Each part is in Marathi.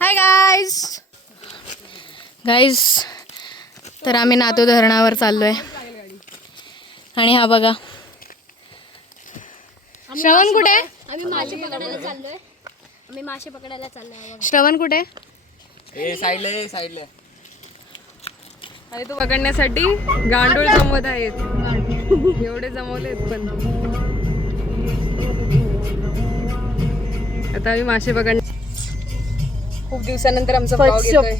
हाय गाईज तर आम्ही नातू धरणावर चाललोय आणि हा बघा श्रवण कुठे? आम्ही मासे पकडायला चाललोय. श्रवण कुठे? साईडला आणि तो पकडण्यासाठी गांडूळ जमवत आहेत. एवढे जमवलेत पण आता आम्ही मासे पकड खूप दिवसानंतर आमचा ब्लॉग येतोय.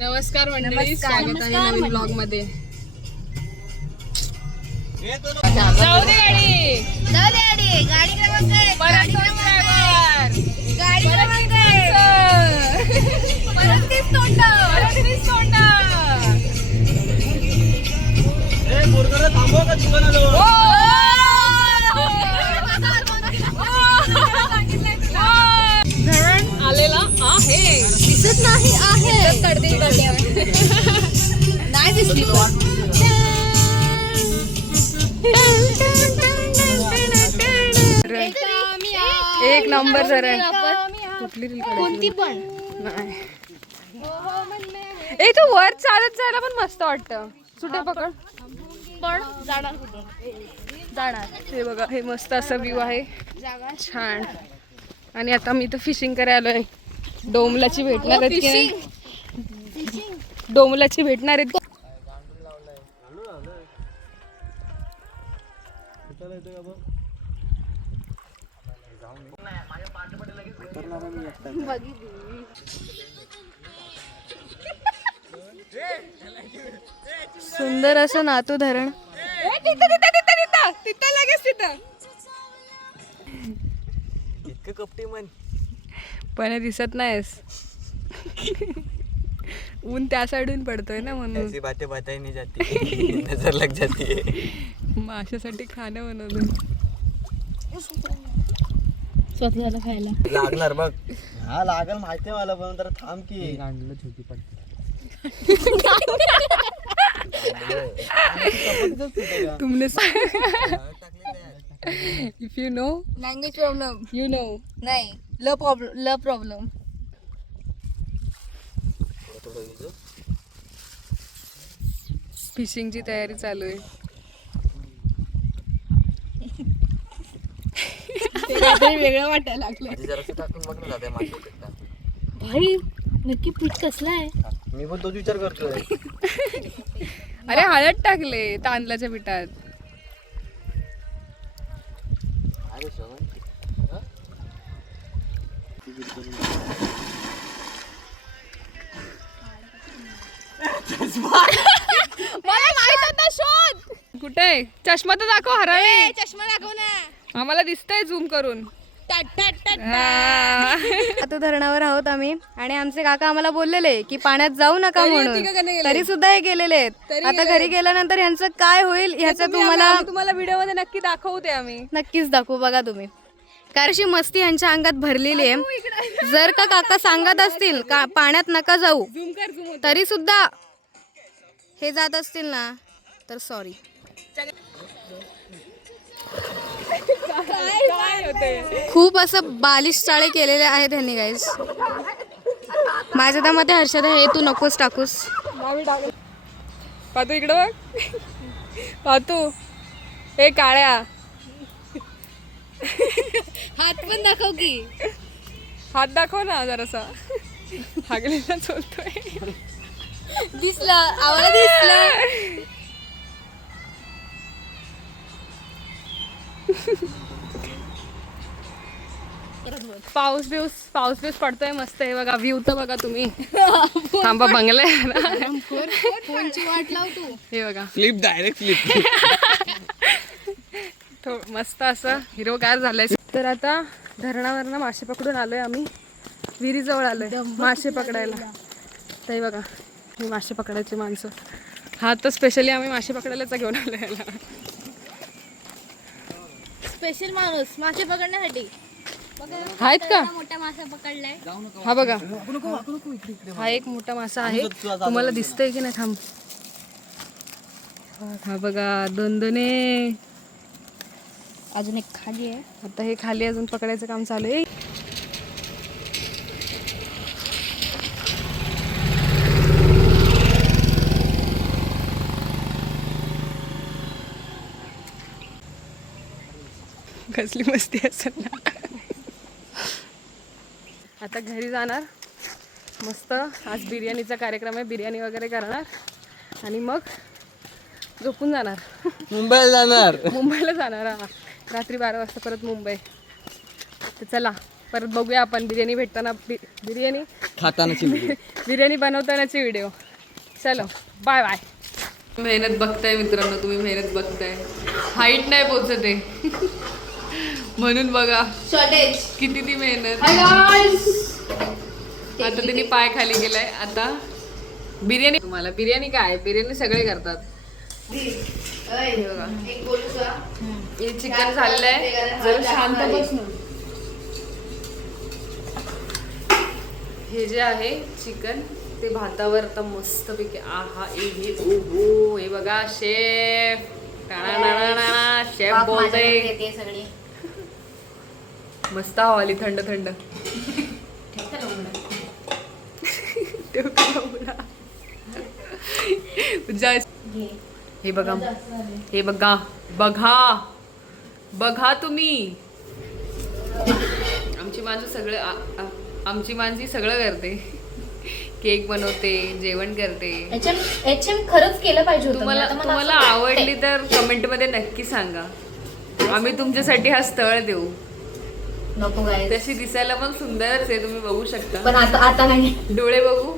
नमस्कार मंडळी, स्वागत आहे नवीन ब्लॉग मध्ये. जाऊ दे गाडी, गाडी क्रमांक आहे. परत subscriber. परत तीच तोंड. धरण आलेला आहे. दिसत नाही आहे. नाही दिसली एक नंबर जरा कुठली रील कोणती पण नाही. ए तू वर चालत जायला पण मस्त वाटतं. सुटे पकड पण जाणार हे बघा, हे मस्त असं व्ह्यू आहे, छान. आणि आता मी तर फिशिंग करायला आलोय. डोमलाची भेटणार आहेत की नाही? डोमलाची भेटणार आहेत. सुंदर असं नातू धरण. तिथं लगेच तिथं इतकं कपटी मन पण दिसत नाहीस. ऊन त्या साईडून पडतोय ना म्हणून. ऐसी बातें बताई नहीं जाती नजर लग जाती है. माशासाठी खाणं बनवलं. स्वतःला खायला लागणार बघ. हा लागल माहिती मला, पण जरा थांब की. छोटी पडते. तुमने if you know language problem you know. नाही ल प्रॉब्लेम फिशिंगची तयारी चालू आहे. वेगळं वाटायला लागलं. जरा टाकून बघ ना दादा मासे. भाई नक्की पीठ कसलं आहे? मी पण तोच विचार करतोय. अरे हळद टाकले तांदळाच्या पिठात. अरे श्रवण मला माहित होता शोध. कुठे चष्मा तर दाखव हरावे. चष्मा दाखव ना. आम्हाला दिसतंय झूम करून. आता धरणावर आहोत आम्ही आणि आमचे काका आम्हाला बोललेले की पाण्यात जाऊ नका तरी म्हणून, तिघं नाही गेले. तरी सुद्धा हे गेलेले आहेत. तरी आता घरी गेल्यानंतर ह्यांचं काय होईल ह्याचं तुम्हाला व्हिडिओ मध्ये नक्की दाखवू ते आम्ही. नक्कीच दाखवू. बघा तुम्ही कारण अशी मस्ती यांच्या अंगात भरलेली आहे. जर का काका सांगत असतील का पाण्यात नका जाऊ, झूम कर झूम. तरी सुद्धा हे जात असतील ना तर सॉरी. काय होते? खूप असं बालिश चाळे केलेले आहेत ह्यांनी गाईज. माझ्या त्या मते हर्षद हे तू नकोस टाकूस. पाहतू इकडं बघ. पाहतू हे काळ्या हात पण दाखव की. हात दाखव ना जरासा. हागलेला चोलतोय. दिसलं आम्हाला दिसलं. पाऊस बिऊस पडतोय मस्त आहे बघा. व्ह्यू तर बघा तुम्ही. थांबा बंगला आहे ना. फोनची वाट लाव तू. हे बघा फ्लिप डायरेक्ट फ्लिप. मस्त असं हिरवगार झालंय. तर आता धरणावरनं मासे पकडून आलोय आम्ही. विहिरीजवळ आलोय मासे पकडायला. ते बघा ही मासे पकडायची माणसं. हा तर स्पेशली आम्ही मासे पकडायलाच घेऊन आलोय याला. स्पेशल माणूस मासे पकडण्यासाठी आहेत का? मोठा मासा पकडलाय. हा बघा हा एक मोठा मासा आहे. तुम्हाला दिसतंय की नाही? थांब. हा बघा दोन अजून एक खाली आहे. आता हे खाली अजून पकडायचं काम चालू आहे. कसली मस्ती असेल ना. आता घरी जाणार मस्त. आज बिर्याणीचा कार्यक्रम आहे, बिर्याणी वगैरे करणार आणि मग झोपून जाणार. मुंबईला जाणार. मुंबईला जाणार हा. रात्री 12 वाजता परत मुंबई. तर चला परत बघूया आपण बिर्याणी भेटताना, बिर्याणी खातानाची बिर्याणी बनवतानाचे व्हिडिओ. चलो बाय बाय. मेहनत बघताय मित्रांनो, तुम्ही मेहनत बघताय. हाईट नाही पोचत आहे म्हणून बघा शॉर्टेज किती ती मेहनत. आता त्यांनी पाय खाली गेलाय. आता बिर्याणी, तुम्हाला बिर्याणी काय, बिर्याणी सगळे करतात. हे बघा हे चिकन झालेलं आहे. जरा शांत बस ना. हे जे आहे चिकन ते भातावर आता मस्त पैकी आहा हे ओहो. हे बघा शेफ शेफ बोलते. सगळी मस्त हवा आली थंड थंड. हे बघा हे बघा बघा बघा तुम्ही. आमची माणसं सगळं करते. केक बनवते, जेवण करते. एचएम खरंच केलं पाहिजे होतं. तुम्हाला आवडली तर कमेंट मध्ये नक्की सांगा. आम्ही तुमच्यासाठी हा स्थळ देऊ. नको गाय, तशी दिसायला पण सुंदरच आहे, तुम्ही बघू शकता. पण आता नाही. डोळे बघू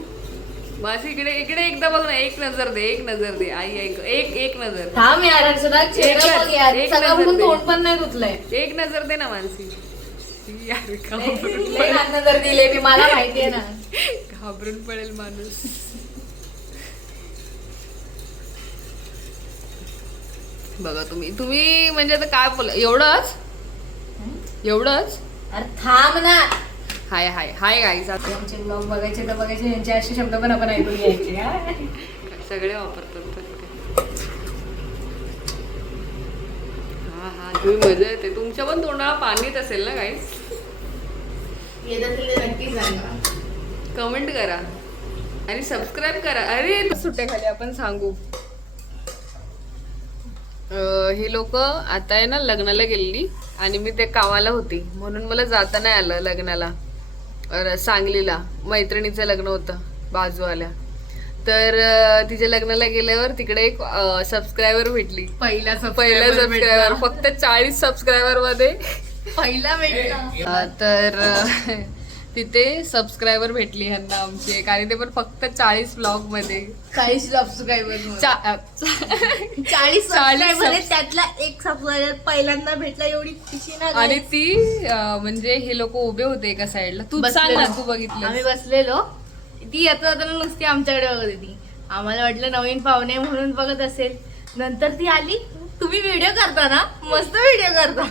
माझी. इकडे इकडे एकदा बघ ना. एक नजर दे, एक नजर दे. आई एक नजर. थांब यार, सदा चेहरा बघ यार. एक सगळं नजर बघून दे. तोंड पण नाही धुतलंय. एक नजर दे ना मानसी. यार लय नजर दिले मी, मला माहितीये ना. घाबरून पडेल माणूस. बघा तुम्ही म्हणजे आता काय बोला. एवढंच अरे थांब ना. हाय हाय हाय गाईस. यांचे ब्लॉग बघायचे तर बघायचे, यांचे असे शब्द पण आपण ऐकून घ्यायचे. सगळे वापरतात. हा तुम्ही मजा येते. तुमच्या पण तोंडाला पाणीच असेल ना गाईस. नक्की सांगा, कमेंट करा आणि सबस्क्राईब करा. अरे सुट्ट्या खाली आपण सांगू. हे लोक आता आहे ना लग्नाला गेलेली आणि मी ते कामाला होती म्हणून मला जाता नाही आलं लग्नाला. सांगलीला मैत्रिणीचं लग्न होतं बाजूवाल्या. तर तिच्या लग्नाला गेल्यावर तिकडे एक सबस्क्रायबर भेटली. पहिला सबस्क्रायबर फक्त 40 सबस्क्रायबर मध्ये पहिला भेटला. तर तिथे सबस्क्रायबर भेटली ह्यांना आमची. आणि ते पण फक्त 40 ब्लॉग मध्ये. 40 सबस्क्रायबर 40 त्यातला एक सबस्क्रायबर पहिल्यांदा भेटला. एवढी खुशी ना. आणि ती म्हणजे हे लोक उभे होते एका साईडला. तू सांग ना, तू बघितलं. आम्ही बसलेलो. ती येता जाताना नुसती आमच्याकडे बघत होती. आम्हाला वाटलं नवीन पाहुणे म्हणून बघत असेल. नंतर ती आली. तुम्ही व्हिडिओ करता ना, मस्त व्हिडिओ करता.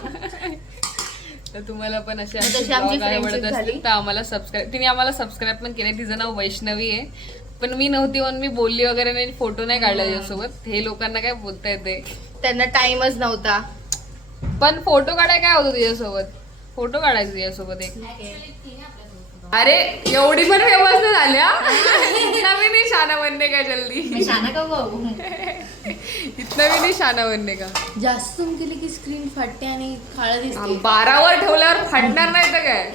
तर तुम्हाला पण असे तशी आमची ब्लॉग आवडत friendship असतील झाली. तर आम्हाला सबस्क्राईब. तिने आम्हाला सबस्क्राईब पण केले. तिचं नाव वैष्णवी आहे. पण मी नव्हती म्हणून मी बोलली वगैरे नाही, फोटो नाही काढला तिच्यासोबत. हे लोकांना काय बोलता येते, त्यांना टाइमच नव्हता. पण फोटो काढाय काय होतं तिच्यासोबत. फोटो काढायचं तिच्यासोबत एक. अरे एवढी पण फेमस नाही झाल्या. नवीन शाना बनने का जल्दी. शाना का भाऊ. इतना भी नहीं शाना बनने का. जास्त झूम केली की स्क्रीन फाटते आणि काळं दिसते. 12 वर ठेवल्यावर फाटणार नाही तर काय.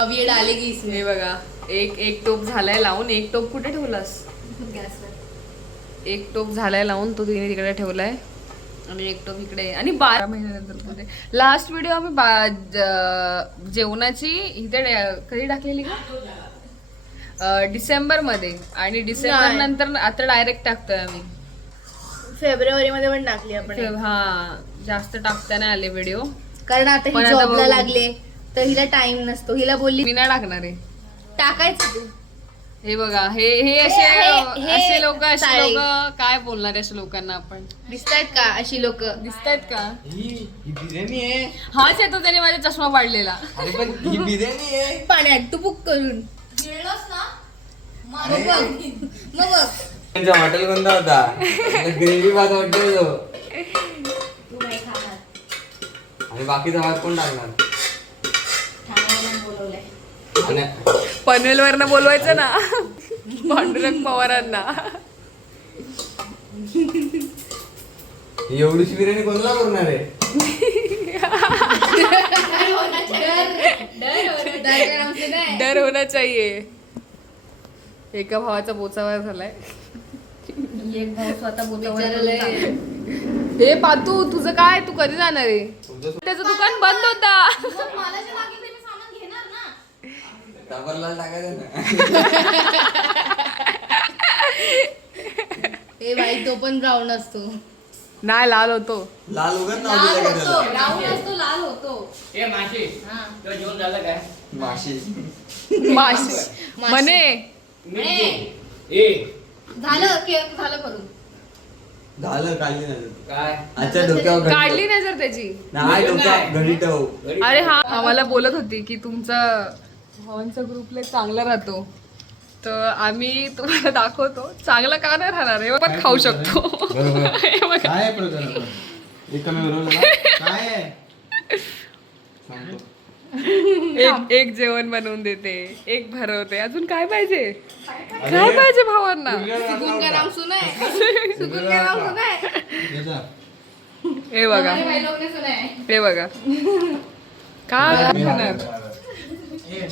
अब ये डालेगी इसमें. हे बघा एक टोप झालाय लावून. एक टोप कुठे ठेवलास. एक टोप झालाय लावून, तो तिने तिकडे ठेवलाय. आणि एक टोप इकडे. आणि 12 महिन्यानंतर कुठे. लास्ट व्हिडिओ आम्ही जेवणाची इथे कधी टाकलेली का, डिसेंबर मध्ये. आणि डिसेंबर नंतर आता डायरेक्ट टाकतोय आम्ही. फेब्रुवारी मध्ये पण टाकली आपण. हा जास्त टाकता नाही आले व्हिडिओ, कारण आता पण ही आता जॉबला बघू. लागले तर हिला टाइम नसतो. हिला बोलली मी नाही टाकणार आहे. टाकायचं तू. हे बघा हे असे लोक चाळी. काय बोलणार अशा लोकांना आपण. दिसतायत का अशी लोक. दिसतायत का. ही बिर्याणी आहे. हाच येतो त्याने माझा चष्मा पाडलेला. अरे पण ही बिर्याणी आहे. पाण्यात तू बुक करून गिळलोस ना. मग बघ त्यांचा हॉटेल कोणता होता. ग्रेव्ही भात हॉटेल तो. तू नाही खाणार. आणि बाकीचा भात कोण टाकणार. ठाण्यावरून बोलवलंय. आणि पनवेल वरनं बोलवायचं ना. पांडुरंग पवारांना. एवढीशी बिर्याणी कोणाला करणार आहे. डर होना चाहिए. एका भावाचा बोचावर झालाय. एक भाऊ स्वतः हे पातू तुझं काय, तू कधी जाणार आहे? त्याचं दुकान बंद होता. मला जे लागेल ते मी सामान घेणार ना. ए बाई तो पण ब्राऊन असतो. नाही, लाल होतो. लाल उगत लाल होतो, ब्राऊन असतो, लाल होतो. हा. माशी माशी म्हणे झालं करून. झालं काढली नाही अच्छा डोक्यावर काढली नाही जर त्याची. नाही डोक्यावर घडी ठेव. अरे हा आम्हाला बोलत होती की तुमचा भावांचा ग्रुपला चांगला राहतो, तर आम्ही तुम्हाला दाखवतो. चांगला का नाही राहणार, हे पण खाऊ शकतो. हे बघा. काय प्रकार काय एक जेवण बनवून देते, एक भरवते. अजून काय पाहिजे, काय पाहिजे भावांना? सुकून का नाम सुना है? सुकून का नाम सुना है? हे बघा, हमारे भाई लोग ने सुना है. हे बघा. काय खाणार?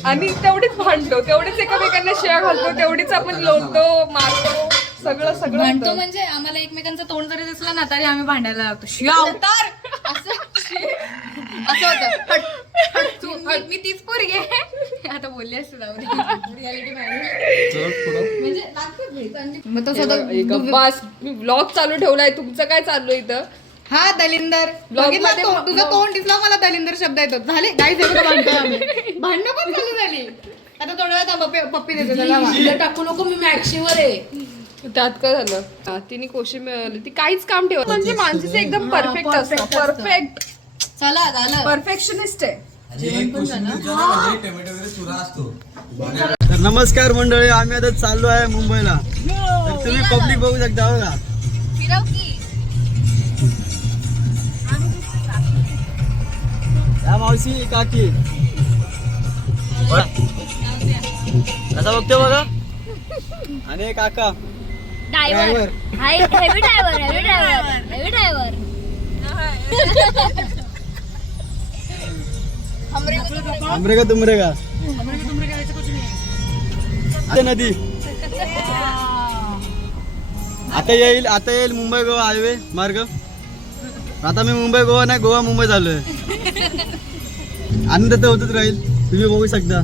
आणि तेवढीच भांडतो, तेवढीच एकमेकांना शिव्या घालतो, तेवढीच आपण लोटतो, मारतो, सगळं म्हणतो होतं. म्हणजे आम्हाला एकमेकांचं तोंड जरी दिसलं ना तरी आम्ही भांडायला लागतो. शिवा अवतार असं होतं. हट, हट, तू, हट. मी तीच पोरगी आहे. आता बोलली असते रियालिटी म्हणजे लागते भाई. मग तो स्वतः बस मी ब्लॉग चालू ठेवलाय. तुमचं काय चालू आहे इथं? हा दलिंदर Vlog बघितला मध्ये तो, तुझं तोंड दिसला मला दलिंदर शब्द येतो. झाले काही भांडतोय आम्ही. भांडणं पण चालू झाली. आता थोड्या वेळात पप्पी देते त्याला. टाकू नको, मी मॅक्सीवर आहे. त्यात काय झालं? तिने कोशी मिळवली, ती काहीच काम ठेवत म्हणजे माणसाचं एकदम परफेक्ट असतं. परफेक्ट, चला झालं. परफेक्शनिस्ट आहे. तर नमस्कार मंडळी, आम्ही आता चाललो आहे मुंबईला. तर तुम्ही पब्लिक बघू शकता बघा. फिरव की. या मावशी काकी कसा बघतो बघा. आणि काका ड्रायव्हर हेवी ड्रायव्हर हमरे का तुमरे का आता नदी आता येईल मुंबई गोवा हायवे मार्ग. आता मी मुंबई गोवा नाही, गोवा मुंबई झालोय. आनंद तर होतच राहील, तुम्ही बघू शकता.